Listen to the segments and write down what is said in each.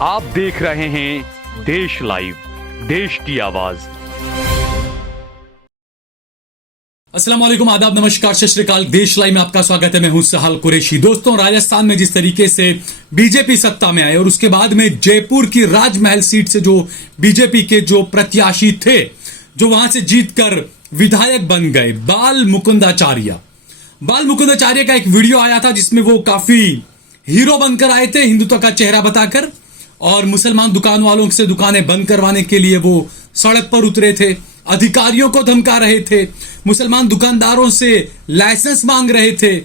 आप देख रहे हैं देश लाइव, देश की आवाज। अस्सलाम वालेकुम, आदाब, नमस्कार, सत श्री अकाल। देश लाइव में आपका स्वागत है। मैं हूं सहाल कुरैशी। दोस्तों, राजस्थान में जिस तरीके से बीजेपी सत्ता में आए और उसके बाद में जयपुर की राजमहल सीट से जो बीजेपी के जो प्रत्याशी थे, जो वहां से जीतकर विधायक बन गए, बाल मुकुंदाचार्य का एक वीडियो आया था जिसमें वो काफी हीरो बनकर आए थे, हिंदुत्व का चेहरा बताकर, और मुसलमान दुकान वालों से दुकानें बंद करवाने के लिए वो सड़क पर उतरे थे, अधिकारियों को धमका रहे थे, मुसलमान दुकानदारों से लाइसेंस मांग रहे थे।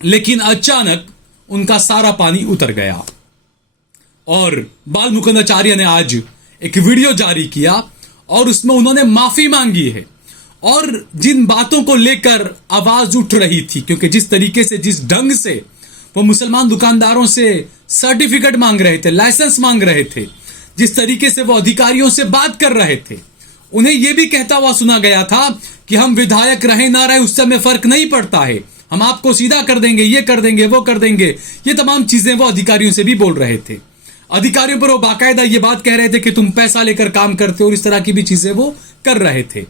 लेकिन अचानक उनका सारा पानी उतर गया और बाल मुकुंदाचार्य ने आज एक वीडियो जारी किया और उसमें उन्होंने माफी मांगी है। और जिन बातों को लेकर आवाज उठ रही थी, क्योंकि जिस तरीके से, जिस ढंग से वो मुसलमान दुकानदारों से सर्टिफिकेट मांग रहे थे, लाइसेंस मांग रहे थे, जिस तरीके से वो अधिकारियों से बात कर रहे थे, उन्हें यह भी कहता हुआ सुना गया था कि हम विधायक रहे ना रहे उससे हमें फर्क नहीं पड़ता है, हम आपको सीधा कर देंगे, ये कर देंगे, वो कर देंगे। ये तमाम चीजें वो अधिकारियों से भी बोल रहे थे। अधिकारियों पर वो बाकायदा ये बात कह रहे थे कि तुम पैसा लेकर काम करते हो, और इस तरह की भी चीजें वो कर रहे थे।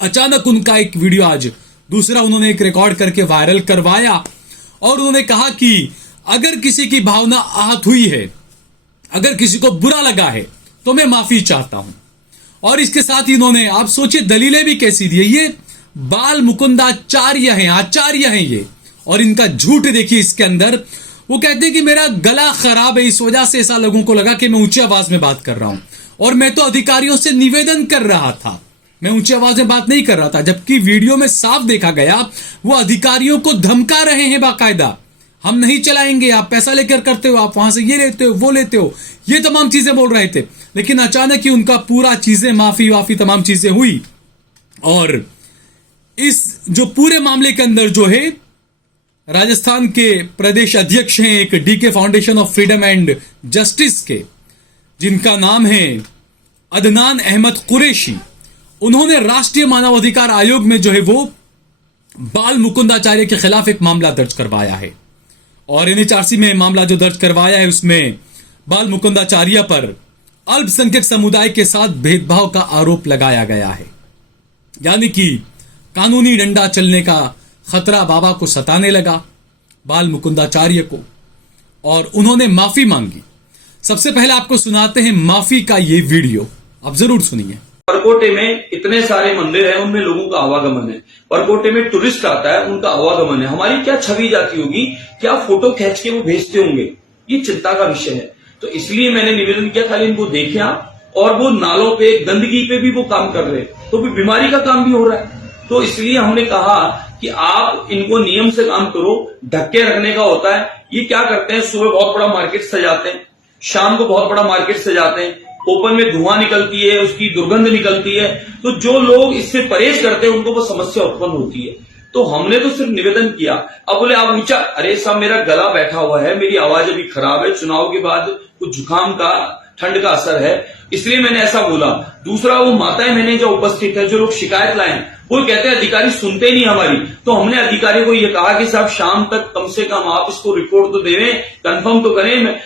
अचानक उनका एक वीडियो आज दूसरा उन्होंने एक रिकॉर्ड करके वायरल करवाया और उन्होंने कहा कि अगर किसी की भावना आहत हुई है, अगर किसी को बुरा लगा है, तो मैं माफी चाहता हूं। और इसके साथ ही इन्होंने, आप सोचिए दलीलें भी कैसी दी है। ये बाल मुकुंदाचार्य हैं, आचार्य हैं ये, और इनका झूठ देखिए इसके अंदर। वो कहते हैं कि मेरा गला खराब है, इस वजह से ऐसा लोगों को लगा कि मैं ऊंची आवाज में बात कर रहा हूं, और मैं तो अधिकारियों से निवेदन कर रहा था, मैं ऊंची आवाज में बात नहीं कर रहा था। जबकि वीडियो में साफ देखा गया वो अधिकारियों को धमका रहे हैं बाकायदा, हम नहीं चलाएंगे, आप पैसा लेकर करते हो, आप वहां से ये लेते हो, वो लेते हो, ये तमाम चीजें बोल रहे थे। लेकिन अचानक ही उनका पूरा चीजें माफी तमाम चीजें हुई। और इस जो पूरे मामले के अंदर जो है, राजस्थान के प्रदेश अध्यक्ष हैं एक DK foundation of freedom and justice के, जिनका नाम है अदनान अहमद कुरैशी। उन्होंने राष्ट्रीय मानवाधिकार आयोग में जो है वो बाल मुकुंदाचार्य के खिलाफ एक मामला दर्ज करवाया है। और एनएचआरसी में मामला जो दर्ज करवाया है उसमें बाल मुकुंदाचार्य पर अल्पसंख्यक समुदाय के साथ भेदभाव का आरोप लगाया गया है। यानी कि कानूनी डंडा चलने का खतरा बाबा को सताने लगा, बाल मुकुंदाचार्य को, और उन्होंने माफी मांगी। सबसे पहले आपको सुनाते हैं माफी का ये वीडियो, आप जरूर सुनिए। परकोटे में इतने सारे मंदिर हैं, उनमें लोगों का आवागमन है। परकोटे में टूरिस्ट आता है, उनका आवागमन है। हमारी क्या छवि जाती होगी, क्या फोटो खींच के वो भेजते होंगे, ये चिंता का विषय है। तो इसलिए मैंने निवेदन किया, खाली इनको देखें आप, और वो नालों पे, गंदगी पे भी वो काम कर रहे हैं, तो भी बीमारी का काम भी हो रहा है। तो इसलिए हमने कहा कि आप इनको नियम से काम करो, ढक्के रखने का होता है। ये क्या करते हैं, सुबह बहुत बड़ा मार्केट सजाते हैं, शाम को बहुत बड़ा मार्केट सजाते हैं, ओपन में धुआं निकलती है, उसकी दुर्गंध निकलती है, तो जो लोग इससे परहेज करते हैं उनको वो समस्या उत्पन्न होती है। तो हमने तो सिर्फ निवेदन किया। अब बोले आप ऊंचा, अरे साहब मेरा गला बैठा हुआ है, मेरी आवाज अभी खराब है, चुनाव के बाद कुछ जुकाम का, ठंड का असर है, इसलिए मैंने ऐसा बोला। दूसरा, वो माताएं मैंने जो उपस्थित है, जो लोग शिकायत लाए, वो कहते हैं अधिकारी सुनते नहीं हमारी। तो हमने अधिकारी को ये कहा कि साहब शाम तक कम से कम आप इसको रिपोर्ट तो देवें, कंफर्म तो करें। मैं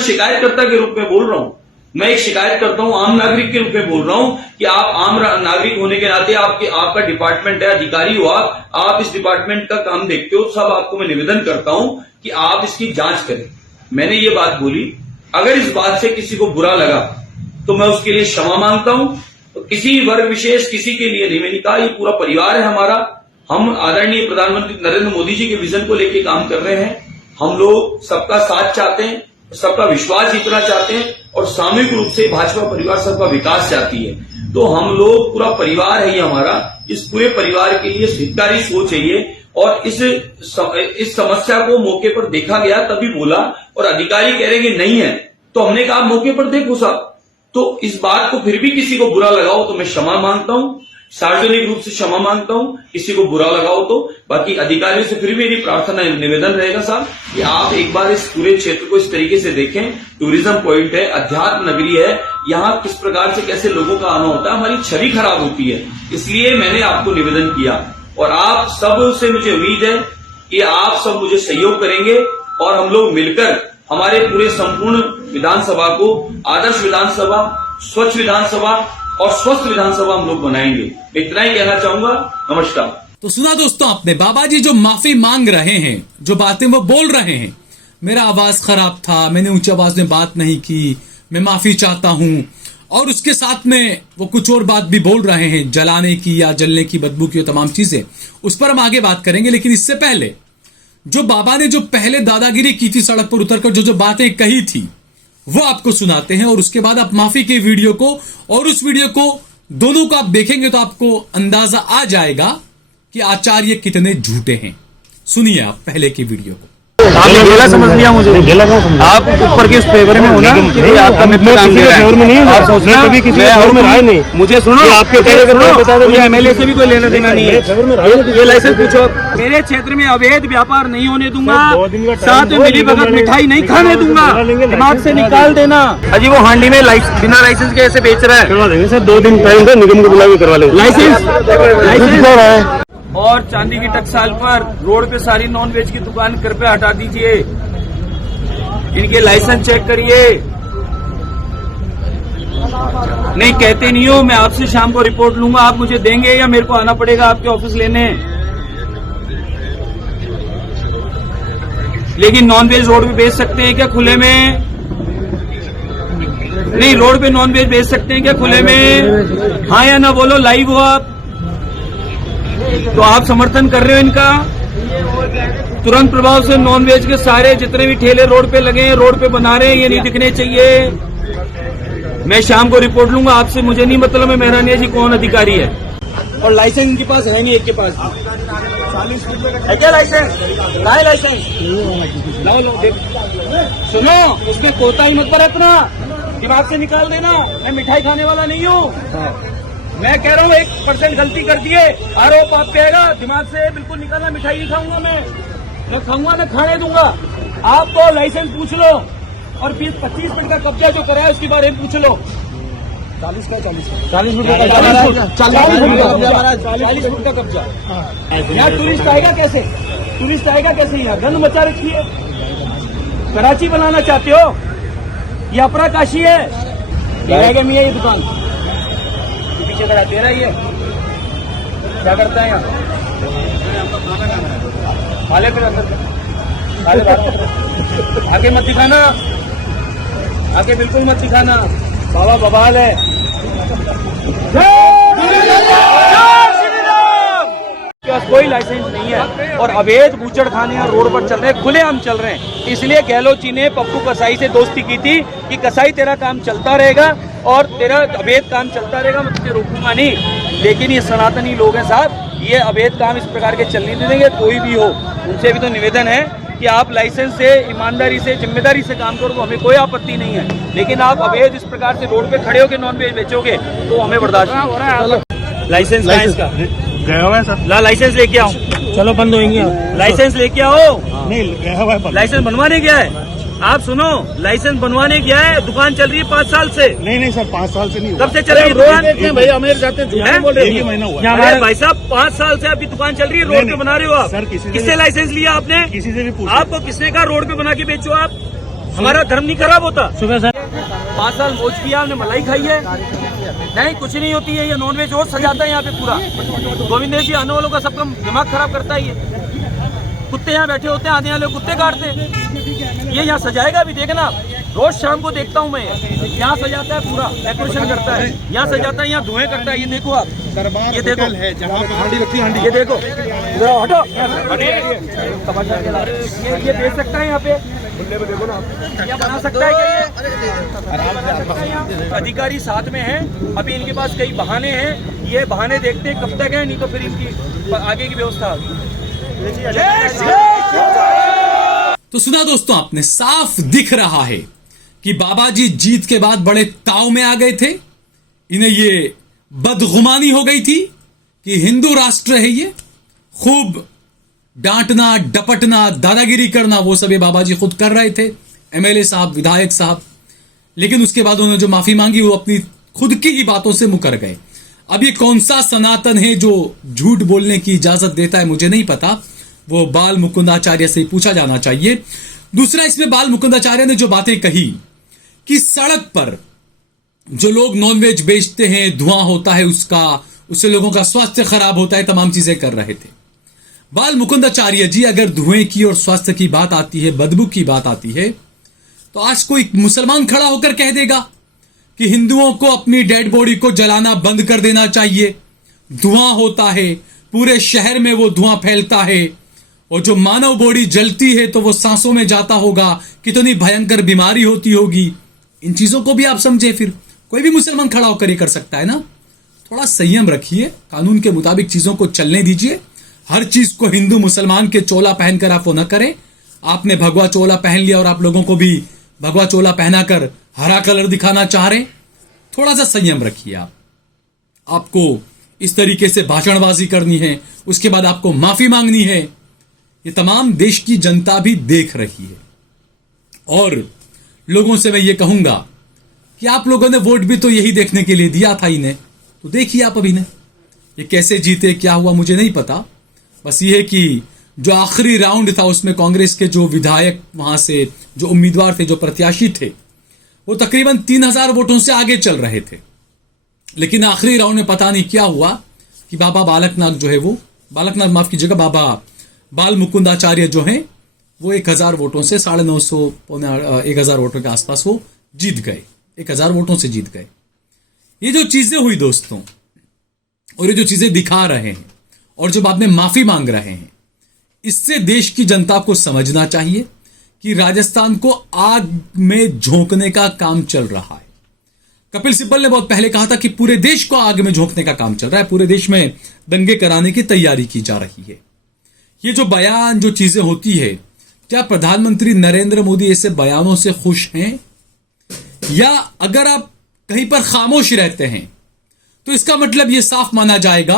शिकायतकर्ता के रूप में बोल रहा हूं, मैं एक शिकायत करता हूं, आम नागरिक के रूप में बोल रहा हूं कि आप आम नागरिक होने के नाते आपका डिपार्टमेंट है, अधिकारी हो आप इस डिपार्टमेंट का काम देखते हो, सब आपको मैं निवेदन करता हूं कि आप इसकी जांच करें। मैंने ये बात बोली। अगर इस बात से किसी को बुरा लगा तो मैं उसके लिए क्षमा मांगता हूं। तो किसी वर्ग विशेष, किसी के लिए नहीं, मैंने कहा ये पूरा परिवार है हमारा। हम आदरणीय प्रधानमंत्री नरेंद्र मोदी जी के विजन को लेकर काम कर रहे हैं। हम लोग सबका साथ चाहते हैं, सबका विश्वास जीतना चाहते हैं, और सामूहिक रूप से भाजपा परिवार सबका विकास चाहती है। तो हम लोग, पूरा परिवार है ये हमारा, इस पूरे परिवार के लिए हितकारी सोच है ये। और इस समस्या को मौके पर देखा गया तभी बोला, और अधिकारी कह रहे कि नहीं है, तो हमने कहा मौके पर देखो साहब। तो इस बात को फिर भी किसी को बुरा लगाओ तो मैं क्षमा मांगता हूं, सार्वजनिक रूप से क्षमा मांगता हूं, किसी को बुरा लगाओ तो। बाकी अधिकारियों से फिर मेरी प्रार्थना, निवेदन रहेगा साहब कि आप एक बार इस पूरे क्षेत्र को इस तरीके से देखें। टूरिज्म पॉइंट है, अध्यात्म नगरी है, यहाँ किस प्रकार से कैसे लोगों का आना होता है, हमारी छवि खराब होती है। इसलिए मैंने आपको निवेदन किया, और आप सब से मुझे उम्मीद है कि आप सब मुझे सहयोग करेंगे और हम लोग मिलकर हमारे पूरे संपूर्ण विधानसभा को आदर्श विधानसभा, स्वच्छ विधानसभा और स्वस्थ विधानसभा हम लोग बनाएंगे। मैं इतना ही कहना चाहूंगा। नमस्कार। तो सुना दोस्तों आपने, बाबा जी जो माफी मांग रहे हैं, जो बातें वो बोल रहे हैं, मेरा आवाज खराब था, मैंने ऊंची आवाज में बात नहीं की, मैं माफी चाहता हूं, और उसके साथ में वो कुछ और बात भी बोल रहे हैं, जलाने की या जलने की, बदबू की, तमाम चीजें, उस पर हम आगे बात करेंगे। लेकिन इससे पहले जो बाबा ने जो पहले दादागिरी की थी सड़क पर उतरकर, जो बातें कही थी, वो आपको सुनाते हैं, और उसके बाद आप माफी के वीडियो को और उस वीडियो को दोनों को आप देखेंगे तो आपको अंदाजा आ जाएगा कि आचार्य कितने झूठे हैं। सुनिए आप पहले की वीडियो को। आपने ढेला समझ लिया मुझे, आप ऊपर के उस पेपर में होना कि आपका मित्र काम दे रहा है, आप सोचना कभी किसी और में राय नहीं। मुझे सुनो, आपके मुझे एमएलए से भी कोई लेना देना नहीं है। ये लाइसेंस पूछो। मेरे क्षेत्र में अवैध व्यापार नहीं होने दूंगा, साथ में मिली भगत मिठाई नहीं खाने दूंगा, दिमाग से निकाल देना। अजी वो हांडी में बिना लाइसेंस के ऐसे बेच रहा है। करवा देंगे सर, 2 दिन टाइम दो, निगम को बुला के करवा लेंगे लाइसेंस। और चांदी की टकसाल पर रोड पे सारी नॉन वेज की दुकान कृपया हटा दीजिए, इनके लाइसेंस चेक करिए। नहीं कहते नहीं हो, मैं आपसे शाम को रिपोर्ट लूंगा, आप मुझे देंगे या मेरे को आना पड़ेगा आपके ऑफिस लेने? लेकिन नॉन वेज रोड पे बेच सकते हैं क्या खुले में? नहीं, रोड पे नॉन वेज बेच सकते हैं क्या खुले में? हाँ या ना बोलो, लाइव हो आप तो आप समर्थन कर रहे हो इनका। तुरंत प्रभाव से नॉन वेज के सारे जितने भी ठेले रोड पे लगे हैं, रोड पे बना रहे हैं, ये नहीं दिखने चाहिए। मैं शाम को रिपोर्ट लूंगा आपसे, मुझे नहीं मतलब है मेहरानिया जी कौन अधिकारी है। और लाइसेंस इनके पास रहेंगे, एक के पास है क्या लाइसेंस? कहाँ है लाइसेंस? लाओ लो, देख सुनो, उसमें कोताही मत बरतना, दिमाग से निकाल देना। मैं मिठाई खाने वाला नहीं हूँ, मैं कह रहा हूँ 1% गलती कर दिए, आरोप आप कहेगा, दिमाग से बिल्कुल निकालना। मिठाई नहीं खाऊंगा मैं, न खाऊंगा न खाने दूंगा। आप तो लाइसेंस पूछ लो, और 25 फुट का कब्जा जो कराया उसके बारे में पूछ लो। 40 फुट का कब्जा। यहाँ टूरिस्ट आएगा कैसे? टूरिस्ट आएगा कैसे? यहाँ गंद मचा रखी है। कराची बनाना चाहते हो? ये अपरा काशी है। मियाँ ये दुकान पीछे खड़ा दे रहा ही है, क्या करता है यहाँ? खाले फिर अंदर खाले बात आगे मत दिखाना, आगे बिल्कुल मत दिखाना। बाबा बवाल है। कोई लाइसेंस नहीं है और अवैध बूचड़ खाने और रोड पर चल रहे हैं, खुलेआम चल रहे हैं। इसलिए गहलोत जी ने पप्पू कसाई से दोस्ती की थी कि कसाई तेरा काम चलता रहेगा और तेरा अवैध काम चलता रहेगा, मैं तुझे रोकूंगा नहीं। लेकिन ये सनातनी लोग हैं साहब, ये अवैध काम इस प्रकार के चलने नहीं देंगे, कोई भी हो। उनसे भी तो निवेदन है कि आप लाइसेंस से, ईमानदारी से, जिम्मेदारी से काम करो तो हमें कोई आपत्ति नहीं है। लेकिन आप अवैध इस प्रकार से रोड पे खड़े होकर नॉन वेज बेचोगे तो हमें बर्दाश्त नहीं हो रहा है। लाइसेंस इसका गया हुआ है सर। ला लाइसेंस लेके आओ। चलो बंद होंगे। लाइसेंस लेके आओ। नहीं गया हुआ है। लाइसेंस बनवाने गया है? आप सुनो, लाइसेंस बनवाने गया है, दुकान चल रही है 5 साल से। नहीं सर, 5 साल से नहीं। कब से चल रही है दुकान? भैया अमेर जाते हैं, एक ही महीना हुआ। अरे भाई साहब, 5 साल से आपकी दुकान चल रही है, रोड पे बना रहे हो आप। सर किससे लाइसेंस लिया आपने? किसी से भी पूछो। आपको किसने कहा रोड पे बना के बेचो आप? हमारा धर्म नहीं खराब होता? सुबह सर 5 साल मौज किया, हमने मलाई खाई है। नहीं, कुछ नहीं होती है, ये नॉनवेज और सजाता है यहाँ पे पूरा। गोविंद जी आने वालों का सबका दिमाग खराब करता है ये। कुत्ते यहाँ बैठे होते हैं, आने वाले कुत्ते काटते हैं। ये यहाँ सजाएगा भी, देखना रोज शाम को देखता हूँ मैं, यहाँ सजाता है, पूरा डेकोरेशन करता है, यहाँ सजाता है, यहाँ धुएं करता है। ये देखो आप, ये देखो है जहाँ पे हांडी रखी, हांडी ये देखो, इधर हटो, ये बेच सकता है यहाँ पे, देखो ना, क्या बना सकता है क्या ये? अधिकारी साथ में है, अभी इनके पास कई बहाने हैं, ये बहाने देखते हैं कब तक है, नहीं तो फिर इनकी आगे की व्यवस्था होगी। तो सुना दोस्तों आपने, साफ दिख रहा है कि बाबा जी जीत के बाद बड़े ताव में आ गए थे। इन्हें ये बदगुमानी हो गई थी कि हिंदू राष्ट्र है ये, खूब डांटना, डपटना, दादागिरी करना, वो सब ये बाबा जी खुद कर रहे थे, एमएलए साहब, विधायक साहब। लेकिन उसके बाद उन्होंने जो माफी मांगी वो अपनी खुद की ही बातों से मुकर गए। अब ये कौन सा सनातन है जो झूठ बोलने की इजाजत देता है, मुझे नहीं पता, वो बाल मुकुंदाचार्य से पूछा जाना चाहिए। दूसरा, इसमें बाल मुकुंदाचार्य ने जो बातें कही कि सड़क पर जो लोग नॉनवेज बेचते हैं, धुआं होता है उससे लोगों का स्वास्थ्य खराब होता है, तमाम चीजें कर रहे थे। बाल मुकुंदाचार्य जी, अगर धुएं की और स्वास्थ्य की बात आती है, बदबू की बात आती है, तो आज कोई मुसलमान खड़ा होकर कह देगा कि हिंदुओं को अपनी डेड बॉडी को जलाना बंद कर देना चाहिए, धुआं होता है, पूरे शहर में वो धुआं फैलता है, और जो मानव बॉडी जलती है तो वो सांसों में जाता होगा, कितनी भयंकर बीमारी होती होगी। इन चीजों को भी आप समझे। फिर कोई भी मुसलमान खड़ा होकर ये कर सकता है ना। थोड़ा संयम रखिए, कानून के मुताबिक चीजों को चलने दीजिए। हर चीज को हिंदू मुसलमान के चोला पहनकर आप वो न करें। आपने भगवा चोला पहन लिया और आप लोगों को भी भगवा चोला पहनाकर हरा कलर दिखाना चाह रहे। थोड़ा सा संयम रखिए। आपको इस तरीके से भाषणबाजी करनी है, उसके बाद आपको माफी मांगनी है, ये तमाम देश की जनता भी देख रही है। और लोगों से मैं ये कहूंगा कि आप लोगों ने वोट भी तो यही देखने के लिए दिया था इन्हें, तो देखिए आप अभी ने ये कैसे जीते, क्या हुआ मुझे नहीं पता। बस ये है कि जो आखिरी राउंड था उसमें कांग्रेस के जो विधायक वहां से जो उम्मीदवार थे, जो प्रत्याशी थे, वो तकरीबन 3000 वोटों से आगे चल रहे थे। लेकिन आखिरी राउंड में पता नहीं क्या हुआ कि बाबा बालकनाथ जो है वो, बालकनाथ माफ कीजिएगा, बाबा बाल मुकुंदाचार्य जो हैं वो 1000 वोटों से 950 पौने 1000 वोटों के आसपास वो जीत गए, 1000 वोटों से जीत गए। ये जो चीजें हुई दोस्तों, और ये जो चीजें दिखा रहे हैं और जो बाद में माफी मांग रहे हैं, इससे देश की जनता को समझना चाहिए कि राजस्थान को आग में झोंकने का काम चल रहा है। कपिल सिब्बल ने बहुत पहले कहा था कि पूरे देश को आग में झोंकने का काम चल रहा है, पूरे देश में दंगे कराने की तैयारी की जा रही है। ये जो बयान, जो चीजें होती है, क्या प्रधानमंत्री नरेंद्र मोदी ऐसे बयानों से खुश हैं? या अगर आप कहीं पर खामोश रहते हैं तो इसका मतलब यह साफ माना जाएगा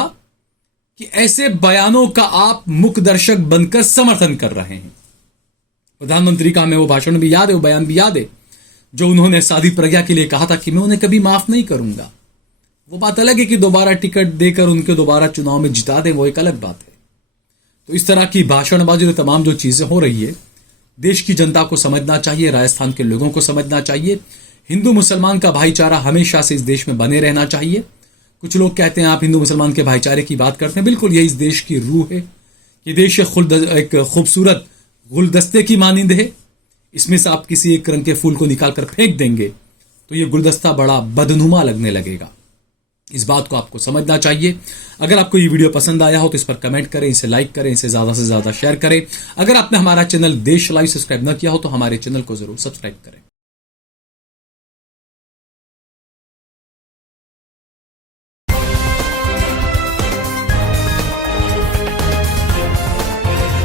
कि ऐसे बयानों का आप मुख्य दर्शक बनकर समर्थन कर रहे हैं। प्रधानमंत्री का हमें वो भाषण भी याद है, वो बयान भी याद है, जो उन्होंने शादी प्रज्ञा के लिए कहा था कि मैं उन्हें कभी माफ नहीं करूंगा। वो बात अलग है कि दोबारा टिकट देकर उनके दोबारा चुनाव में जिता दें, वो एक अलग बात है। तो इस तरह की भाषणबाजी, तमाम जो चीजें हो रही है, देश की जनता को समझना चाहिए, राजस्थान के लोगों को समझना चाहिए। हिंदू मुसलमान का भाईचारा हमेशा से इस देश में बने रहना चाहिए। कुछ लोग कहते हैं आप हिंदू मुसलमान के भाईचारे की बात करते हैं, बिल्कुल ये इस देश की रूह है। ये देश एक खूबसूरत गुलदस्ते की मानिंद है। इसमें से आप किसी एक रंग के फूल को निकालकर फेंक देंगे तो ये गुलदस्ता बड़ा बदनुमा लगने लगेगा। इस बात को आपको समझना चाहिए। अगर आपको ये वीडियो पसंद आया हो तो इस पर कमेंट करें, इसे लाइक करें, इसे ज्यादा से ज्यादा शेयर करें। अगर आपने हमारा चैनल देश लाइव सब्सक्राइब न किया हो तो हमारे चैनल को जरूर सब्सक्राइब करें।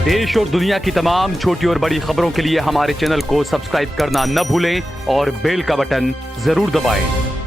देश और दुनिया की तमाम छोटी और बड़ी खबरों के लिए हमारे चैनल को सब्सक्राइब करना न भूलें और बेल का बटन जरूर दबाएं।